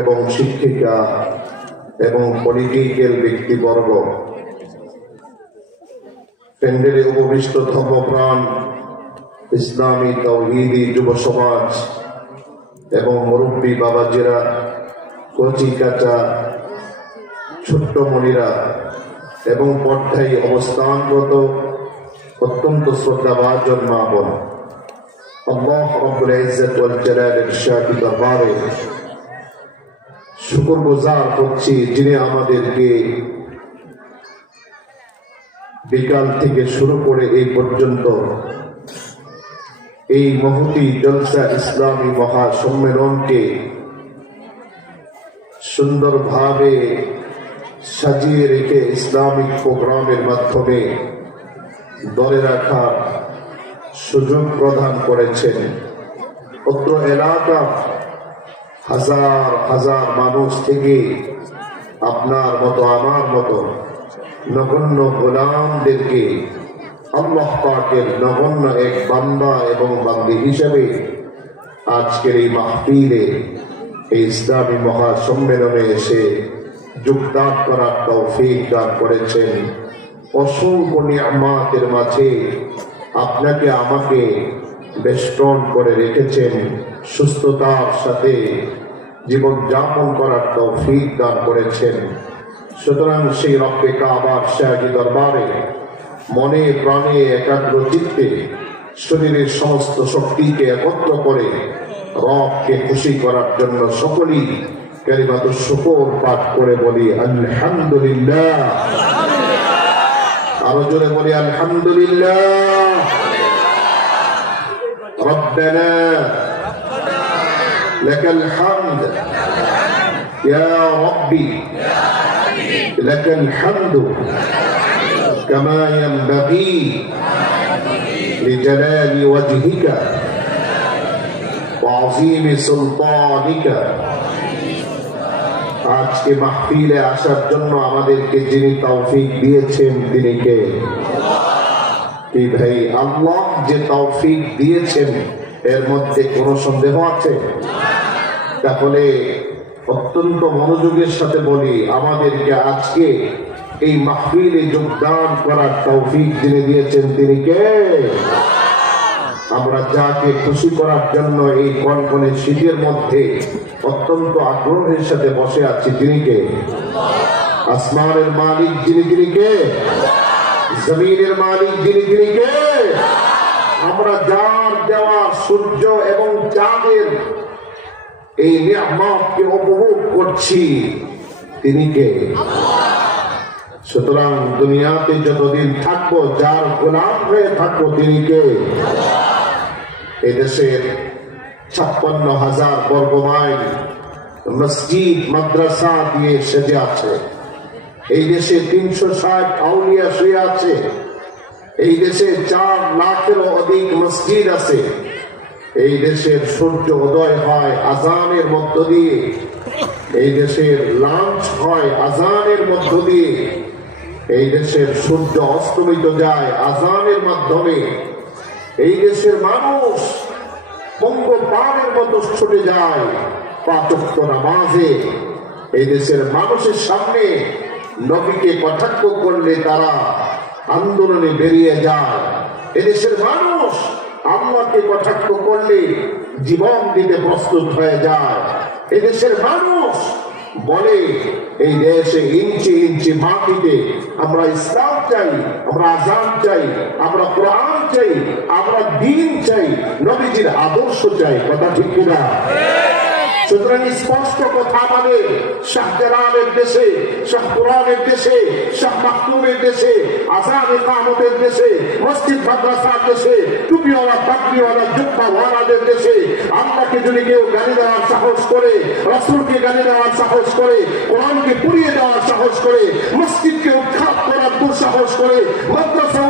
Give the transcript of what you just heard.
এবং শিক্ষিকা এবং পলিটিক্যাল ব্যক্তিবর্গ, প্যান্ডেলে উপবিষ্ট ধর্মপ্রাণ ইসলামী তাওহীদি যুব সমাজ এবং মুরব্বী বাবাজিরা, কচি কাঁচা ছোট্ট মনিরা এবং পর্দায় অবস্থানরত অত্যন্ত শ্রদ্ধাভাজন মা বোন, আল্লাহ রাব্বুল ইজ্জত ওয়াল জালালের শাহী দরবারে শুকরগুজার করছি, যিনি আমাদেরকে বিকাল থেকে শুরু করে এই পর্যন্ত এই মহতী জলসা ইসলামী মহাসম্মেলনকে সুন্দরভাবে সাজিয়ে রেখে ইসলামিক প্রোগ্রামের মাধ্যমে ধরে রাখার সুযোগ প্রদান করেছেন। অত্র এলাকা হাজার হাজার মানুষ থেকে আপনার মতো আমার মতো নগণ্য গোলামদেরকে আল্লাহ পাকের নগণ্য এক বান্দা এবং বান্দী হিসেবে আজকের এই মাহফিলে এই ইসলামী মহাসম্মেলনে এসে যোগদান করার তৌফিক দান করেছেন। অসংখ্য নিয়ামতের মাঝে আপনাকে আমাকে বেষ্টন করে রেখেছেন, সুস্থতার সাথে জীবন যাপন করার তৌফিক দান করেছেন। সুতরাং সেই রব্বে কাবার শাহী দরবারে মনে প্রাণে একাগ্র চিত্তে শরীরের সমস্ত শক্তিকে একত্র করে রবকে খুশি করার জন্য সকলেই কালিমাতুশ শুকর পাঠ করে বলি আলহামদুলিল্লাহ। আরো জোরে বলি আলহামদুলিল্লাহ। রব্বানা লাকাল হামদ ইয়া রাব্বি লাকাল হামদু কামা ইয়ানবাগি লিজালালি ওয়াজহিকা ওয়া আযীমি সুলতানিকা। আজকে মাহফিলে আসার জন্য আমাদেরকে যিনি তৌফিক দিয়েছেন তিনি কে? কি ভাই, আল্লাহ যে তৌফিক দিয়েছেন এর মধ্যে কোনো সন্দেহ আছে? তাহলে অত্যন্ত মনোযোগের সাথে বলি, আমাদেরকে আজকে এই মাহফিলে যোগদান করার তৌফিক যিনি দিয়েছেন তিনি কে? আমরা যাকে খুশি করার জন্য এই কনকনে শীতের মধ্যে অত্যন্ত আগ্রহের সাথে বসে আছি তিনি কে? আসমানের মালিক যিনি তিনি কে? জমিনের মালিক যিনি তিনি কে? আমরা যার দেওয়া সূর্য এবং চাঁদের এই নিয়ামতকে উপভোগ করছি তিনি কে? সুতরাং দুনিয়াতে যতদিন থাকবো যার গোলাম হয়ে থাকবো তিনি কে? এই দেশের 56,000 বর্গ মাইল মসজিদ মাদ্রাসা দিয়ে সেজে আছে। এই দেশে 360 আউলিয়া শুয়ে আছে। এই দেশে 4 লাখেরও অধিক মসজিদ আছে। এই দেশের সূর্য উদয় হয় আজানের মধ্য দিয়ে, এই দেশের লাঞ্চ হয় আজানের মধ্য দিয়ে, এই দেশের সূর্য অস্তমিত যায় আজানের মাধ্যমে। এই দেশের মানুষ পঙ্গপালের মতো ছুটে যায় 5 ওয়াক্ত নামাজে। এই দেশের মানুষের সামনে নবীকে কটাক্ষ করলে তারা আন্দোলনে বেরিয়ে যায়। এদেশের মানুষ আল্লাহকে কটাক্ষ করলে জীবন দিতে প্রস্তুত হয়ে যায়। এদেশের মানুষ বলে এই দেশে ইঞ্চি ইঞ্চি মাটিতে আমরা ইসলাম চাই, আমরা আযান চাই, আমরা কোরআন চাই, আমরা দ্বীন চাই, নবীজির আদর্শ চাই। কথা ঠিক কিনা? সুতরাং স্পষ্ট কথা আমাদের শাহজালালের দেশে, শাহপুরানের দেশে, শাহ মাকতুমের দেশে, আযান ইকামতের দেশে, মসজিদ মাদ্রাসার দেশে, টুপিওয়ালা পাগড়িওয়ালা জুব্বাওয়ালাদের দেশে আল্লাহকে যদি কেউ গালি দেওয়ার সাহস করে, রাসূলকে গালি দেওয়ার সাহস করে, কোরআনকে পুড়িয়ে দেওয়ার সাহস করে, মসজিদকে উৎখাত করার দুঃসাহস করে, মাদ্রাসা